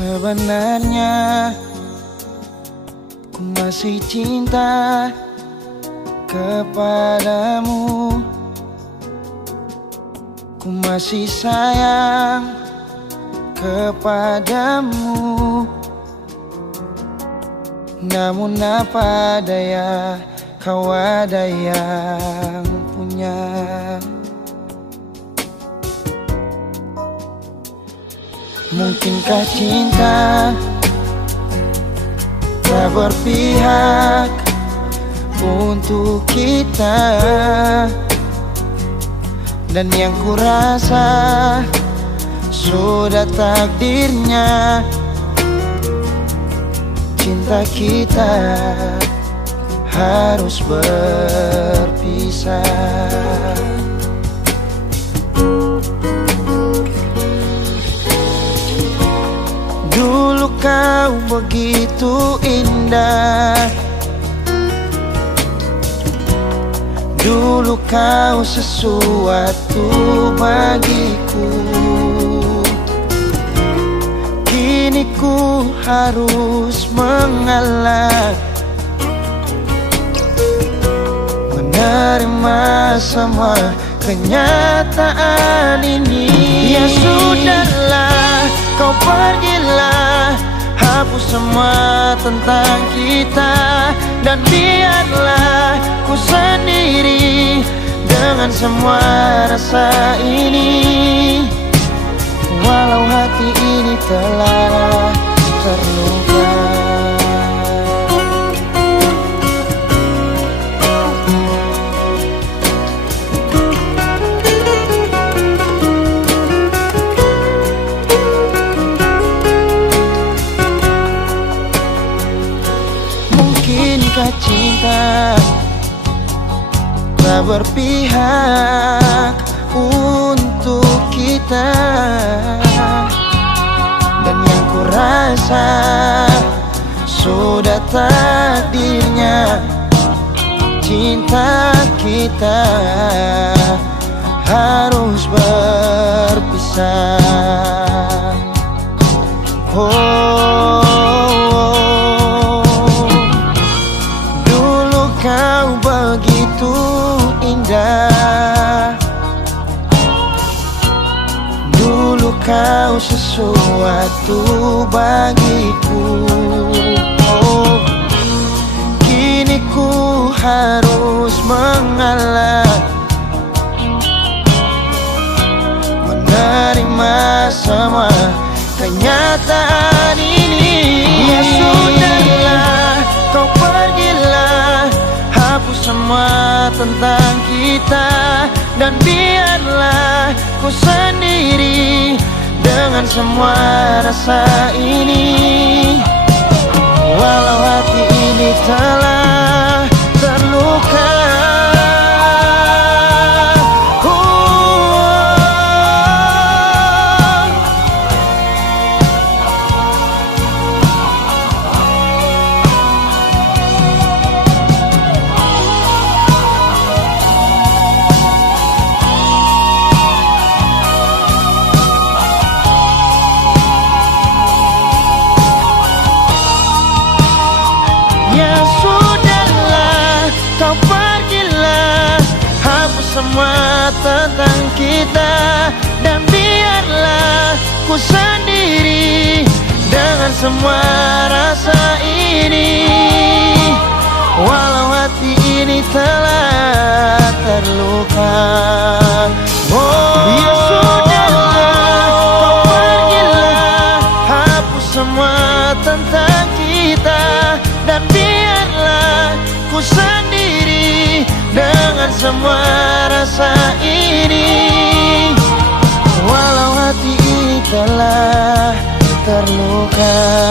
Sebenarnya ku masih cinta kepadamu, ku masih sayang kepadamu. Namun apa daya, kau ada yang punya. Mungkinkah cinta tak berpihak untuk kita? Dan yang kurasa sudah takdirnya cinta kita harus berpisah. Dulu kau begitu indah, dulu kau sesuatu bagiku. Kini ku harus mengalah, menerima semua kenyataan ini. Ya sudahlah, kau pergilah, hapus semua tentang kita, dan biarlah ku sendiri dengan semua rasa ini. Walau hati ini telah terluka. Mungkinkah cinta tak berpihak untuk kita? Dan yang kurasa sudah takdirnya cinta kita harus berpisah. Dulu kau begitu indah, dulu kau sesuatu bagiku. Kini ku harus mengalah, menerima semua kenyataan ini. Ya sudahlah, kau pergilah, hapus semua tentang kita, dan biarlah ku sendiri dengan semua rasa ini. Walau hati ini telah terluka. Ya sudahlah, kau pergilah, hapus semua tentang kita, dan biarlah ku sendiri dengan semua rasa ini. Walau hati ini telah terluka. Ya sudahlah, kau pergilah, hapus semua tentang kita, dan biarlah ku sendiri dengan semua rasa ini. Walau hati ini telah terluka.